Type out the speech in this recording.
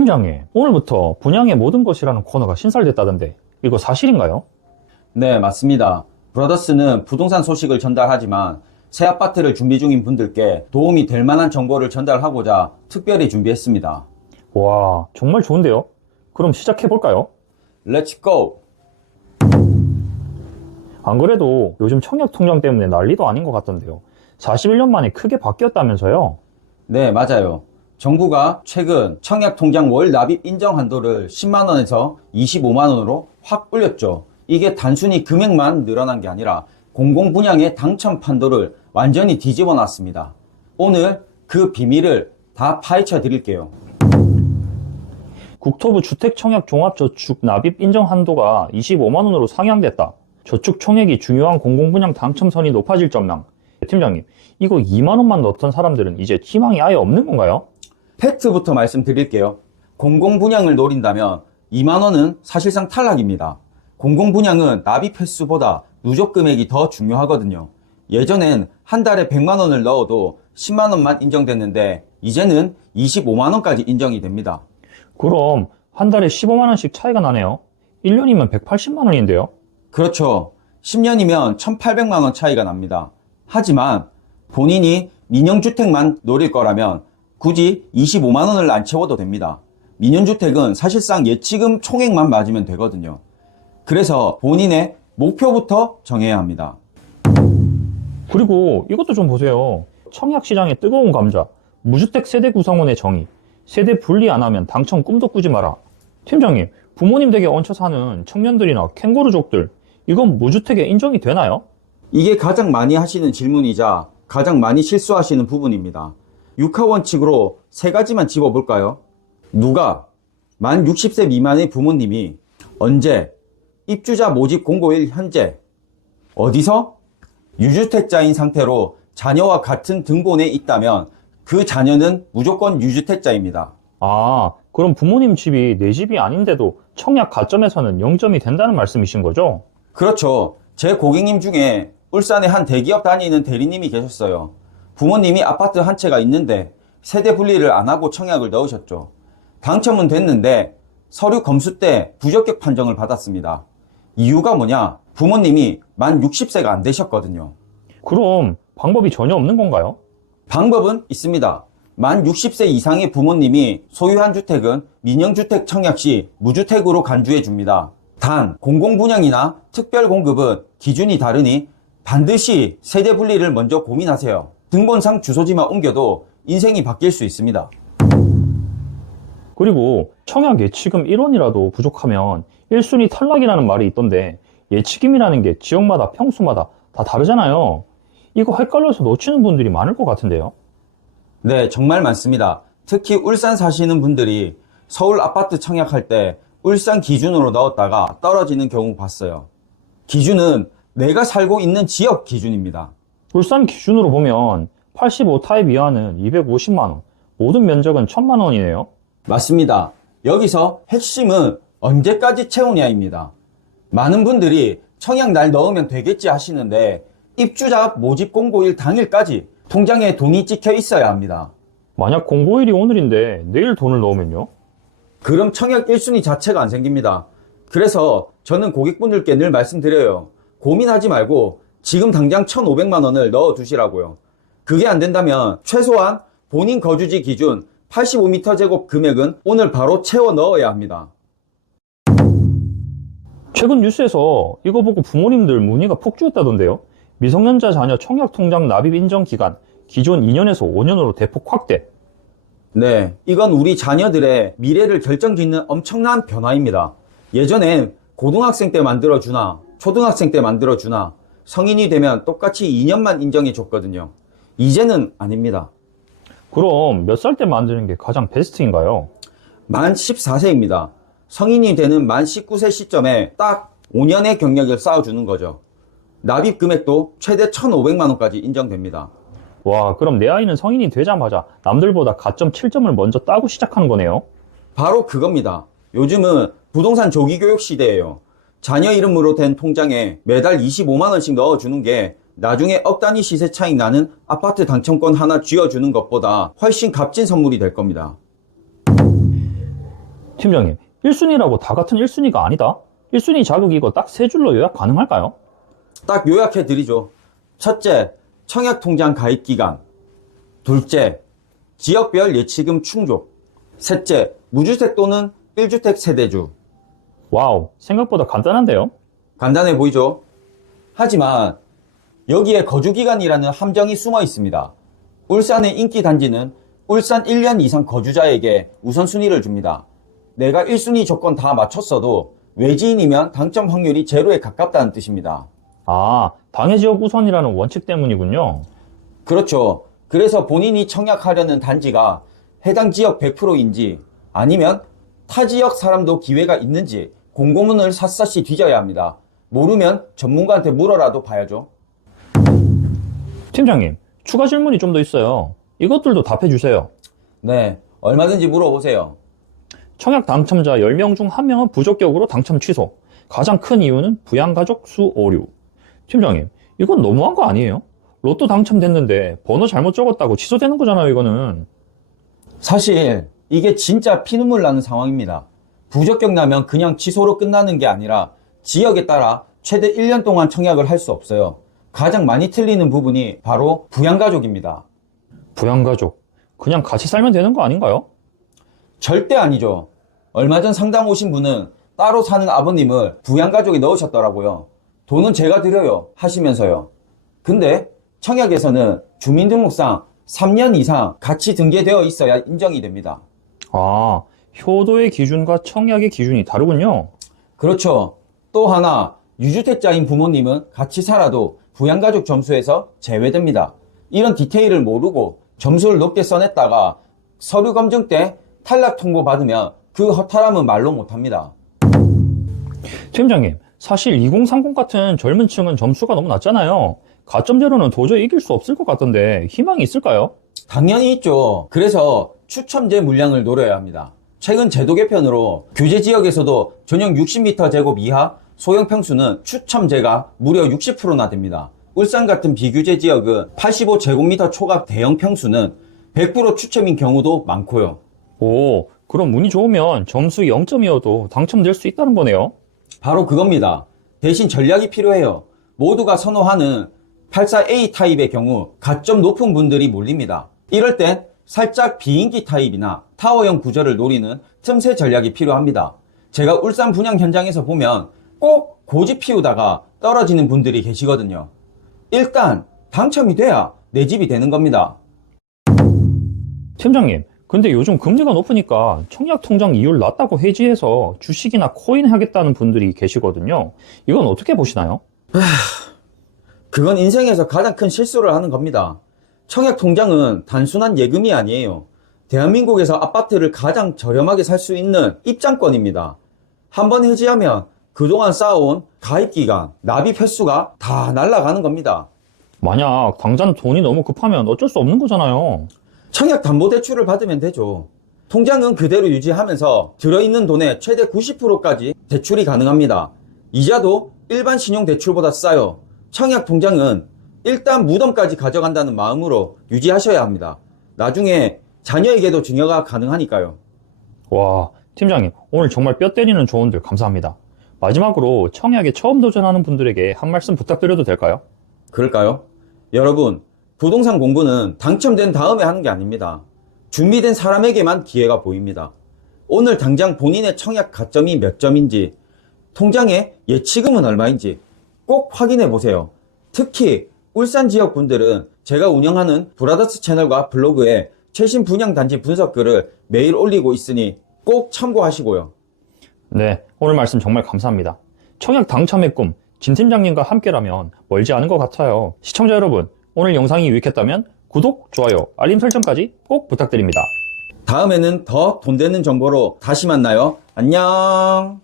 팀장님, 오늘부터 분양의 모든 것이라는 코너가 신설됐다던데 이거 사실인가요? 네, 맞습니다. 브라더스는 부동산 소식을 전달하지만 새 아파트를 준비 중인 분들께 도움이 될 만한 정보를 전달하고자 특별히 준비했습니다. 와, 정말 좋은데요? 그럼 시작해볼까요? Let's go! 안 그래도 요즘 청약 통장 때문에 난리도 아닌 것 같던데요. 41년 만에 크게 바뀌었다면서요? 네, 맞아요. 정부가 최근 청약 통장 월 납입 인정 한도를 10만원에서 25만원으로 확 올렸죠. 이게 단순히 금액만 늘어난 게 아니라 공공 분양의 당첨 판도를 완전히 뒤집어 놨습니다. 오늘 그 비밀을 다 파헤쳐 드릴게요. 국토부 주택청약종합저축 납입 인정 한도가 25만원으로 상향됐다. 저축 총액이 중요한 공공분양 당첨선이 높아질 전망. 팀장님, 이거 2만원만 넣었던 사람들은 이제 희망이 아예 없는 건가요? 팩트부터 말씀드릴게요. 공공분양을 노린다면 2만원은 사실상 탈락입니다. 공공분양은 납입 횟수보다 누적 금액이 더 중요하거든요. 예전엔 한 달에 100만원을 넣어도 10만원만 인정됐는데 이제는 25만원까지 인정이 됩니다. 그럼 한 달에 15만원씩 차이가 나네요. 1년이면 180만원인데요. 그렇죠. 10년이면 1800만원 차이가 납니다. 하지만 본인이 민영주택만 노릴 거라면 굳이 25만원을 안 채워도 됩니다. 민영주택은 사실상 예치금 총액만 맞으면 되거든요. 그래서 본인의 목표부터 정해야 합니다. 그리고 이것도 좀 보세요. 청약시장의 뜨거운 감자, 무주택 세대 구성원의 정의, 세대 분리 안 하면 당첨 꿈도 꾸지 마라. 팀장님, 부모님 댁에 얹혀 사는 청년들이나 캥거루족들, 이건 무주택에 인정이 되나요? 이게 가장 많이 하시는 질문이자 가장 많이 실수하시는 부분입니다. 육하원칙으로 세 가지만 짚어볼까요? 누가, 만 60세 미만의 부모님이, 언제, 입주자 모집 공고일 현재, 어디서? 유주택자인 상태로 자녀와 같은 등본에 있다면 그 자녀는 무조건 유주택자입니다. 아, 그럼 부모님 집이 내 집이 아닌데도 청약 가점에서는 0점이 된다는 말씀이신 거죠? 그렇죠. 제 고객님 중에 울산의 한 대기업 다니는 대리님이 계셨어요. 부모님이 아파트 한 채가 있는데 세대 분리를 안 하고 청약을 넣으셨죠. 당첨은 됐는데 서류 검수 때 부적격 판정을 받았습니다. 이유가 뭐냐? 부모님이 만 60세가 안 되셨거든요. 그럼 방법이 전혀 없는 건가요? 방법은 있습니다. 만 60세 이상의 부모님이 소유한 주택은 민영주택 청약 시 무주택으로 간주해 줍니다. 단 공공분양이나 특별공급은 기준이 다르니 반드시 세대 분리를 먼저 고민하세요. 등본상 주소지만 옮겨도 인생이 바뀔 수 있습니다. 그리고 청약 예치금 1원이라도 부족하면 1순위 탈락이라는 말이 있던데 예치금이라는 게 지역마다 평수마다 다 다르잖아요. 이거 헷갈려서 놓치는 분들이 많을 것 같은데요. 네, 정말 많습니다. 특히 울산 사시는 분들이 서울 아파트 청약할 때 울산 기준으로 넣었다가 떨어지는 경우 봤어요. 기준은 내가 살고 있는 지역 기준입니다. 울산 기준으로 보면 85타입 이하는 250만원, 모든 면적은 1000만원이네요. 맞습니다. 여기서 핵심은 언제까지 채우냐입니다. 많은 분들이 청약 날 넣으면 되겠지 하시는데 입주자 모집 공고일 당일까지 통장에 돈이 찍혀 있어야 합니다. 만약 공고일이 오늘인데 내일 돈을 넣으면요? 그럼 청약 1순위 자체가 안 생깁니다. 그래서 저는 고객분들께 늘 말씀드려요. 고민하지 말고 지금 당장 1,500만 원을 넣어 두시라고요. 그게 안 된다면 최소한 본인 거주지 기준 85m 제곱 금액은 오늘 바로 채워 넣어야 합니다. 최근 뉴스에서 이거 보고 부모님들 문의가 폭주했다던데요. 미성년자 자녀 청약 통장 납입 인정 기간 기존 2년에서 5년으로 대폭 확대. 네, 이건 우리 자녀들의 미래를 결정짓는 엄청난 변화입니다. 예전엔 고등학생 때 만들어주나 초등학생 때 만들어주나 성인이 되면 똑같이 2년만 인정해줬거든요. 이제는 아닙니다. 그럼 몇 살 때 만드는 게 가장 베스트인가요? 만 14세입니다. 성인이 되는 만 19세 시점에 딱 5년의 경력을 쌓아주는 거죠. 납입 금액도 최대 1,500만 원까지 인정됩니다. 와, 그럼 내 아이는 성인이 되자마자 남들보다 가점 7점을 먼저 따고 시작하는 거네요. 바로 그겁니다. 요즘은 부동산 조기교육 시대예요. 자녀 이름으로 된 통장에 매달 25만 원씩 넣어주는 게 나중에 억 단위 시세 차익 나는 아파트 당첨권 하나 쥐어주는 것보다 훨씬 값진 선물이 될 겁니다. 팀장님, 1순위라고 다 같은 1순위가 아니다? 1순위 자격 이거 딱 세 줄로 요약 가능할까요? 딱 요약해 드리죠. 첫째, 청약통장 가입기간. 둘째, 지역별 예치금 충족. 셋째, 무주택 또는 1주택 세대주. 와우, 생각보다 간단한데요? 간단해 보이죠? 하지만 여기에 거주기간이라는 함정이 숨어 있습니다. 울산의 인기 단지는 울산 1년 이상 거주자에게 우선순위를 줍니다. 내가 1순위 조건 다 맞췄어도 외지인이면 당첨 확률이 제로에 가깝다는 뜻입니다. 아, 당해 지역 우선이라는 원칙 때문이군요. 그렇죠. 그래서 본인이 청약하려는 단지가 해당 지역 100%인지 아니면 타 지역 사람도 기회가 있는지 공고문을 샅샅이 뒤져야 합니다. 모르면 전문가한테 물어라도 봐야죠. 팀장님, 추가 질문이 좀 더 있어요. 이것들도 답해주세요. 네, 얼마든지 물어보세요. 청약 당첨자 10명 중 1명은 부적격으로 당첨 취소. 가장 큰 이유는 부양가족 수 오류. 팀장님, 이건 너무한 거 아니에요? 로또 당첨됐는데 번호 잘못 적었다고 취소되는 거잖아요, 이거는. 사실 이게 진짜 피눈물 나는 상황입니다. 부적격 나면 그냥 취소로 끝나는 게 아니라 지역에 따라 최대 1년 동안 청약을 할 수 없어요. 가장 많이 틀리는 부분이 바로 부양가족입니다. 부양가족. 그냥 같이 살면 되는 거 아닌가요? 절대 아니죠. 얼마 전 상담 오신 분은 따로 사는 아버님을 부양가족에 넣으셨더라고요. 돈은 제가 드려요 하시면서요. 근데 청약에서는 주민등록상 3년 이상 같이 등재되어 있어야 인정이 됩니다. 아, 효도의 기준과 청약의 기준이 다르군요. 그렇죠. 또 하나, 유주택자인 부모님은 같이 살아도 부양가족 점수에서 제외됩니다. 이런 디테일을 모르고 점수를 높게 써냈다가 서류 검증 때 탈락 통보 받으면 그 허탈함은 말로 못합니다. 팀장님, 사실 2030 같은 젊은 층은 점수가 너무 낮잖아요. 가점제로는 도저히 이길 수 없을 것 같던데 희망이 있을까요? 당연히 있죠. 그래서 추첨제 물량을 노려야 합니다. 최근 제도 개편으로 규제 지역에서도 전용 60m 제곱 이하 소형 평수는 추첨제가 무려 60%나 됩니다. 울산 같은 비규제 지역은 85제곱미터 초과 대형 평수는 100% 추첨인 경우도 많고요. 오, 그럼 운이 좋으면 점수 0점이어도 당첨될 수 있다는 거네요. 바로 그겁니다. 대신 전략이 필요해요. 모두가 선호하는 84A 타입의 경우 가점 높은 분들이 몰립니다. 이럴 땐 살짝 비인기 타입이나 타워형 구조를 노리는 틈새 전략이 필요합니다. 제가 울산 분양 현장에서 보면 꼭 고집 피우다가 떨어지는 분들이 계시거든요. 일단 당첨이 돼야 내 집이 되는 겁니다. 팀장님, 근데 요즘 금리가 높으니까 청약 통장 이율 낮다고 해지해서 주식이나 코인 하겠다는 분들이 계시거든요. 이건 어떻게 보시나요? 그건 인생에서 가장 큰 실수를 하는 겁니다. 청약 통장은 단순한 예금이 아니에요. 대한민국에서 아파트를 가장 저렴하게 살 수 있는 입장권입니다. 한번 해지하면 그동안 쌓아온 가입기간, 납입 횟수가 다 날아가는 겁니다. 만약 당장 돈이 너무 급하면 어쩔 수 없는 거잖아요. 청약담보대출을 받으면 되죠. 통장은 그대로 유지하면서 들어있는 돈의 최대 90%까지 대출이 가능합니다. 이자도 일반 신용대출보다 싸요. 청약통장은 일단 무덤까지 가져간다는 마음으로 유지하셔야 합니다. 나중에 자녀에게도 증여가 가능하니까요. 와, 팀장님, 오늘 정말 뼈 때리는 조언들 감사합니다. 마지막으로 청약에 처음 도전하는 분들에게 한 말씀 부탁드려도 될까요? 그럴까요? 여러분, 부동산 공부는 당첨된 다음에 하는 게 아닙니다. 준비된 사람에게만 기회가 보입니다. 오늘 당장 본인의 청약 가점이 몇 점인지, 통장에 예치금은 얼마인지 꼭 확인해 보세요. 특히 울산 지역 분들은 제가 운영하는 브라더스 채널과 블로그에 최신 분양단지 분석글을 매일 올리고 있으니 꼭 참고하시고요. 네, 오늘 말씀 정말 감사합니다. 청약 당첨의 꿈, 진 팀장님과 함께라면 멀지 않은 것 같아요. 시청자 여러분, 오늘 영상이 유익했다면 구독, 좋아요, 알림 설정까지 꼭 부탁드립니다. 다음에는 더 돈 되는 정보로 다시 만나요. 안녕.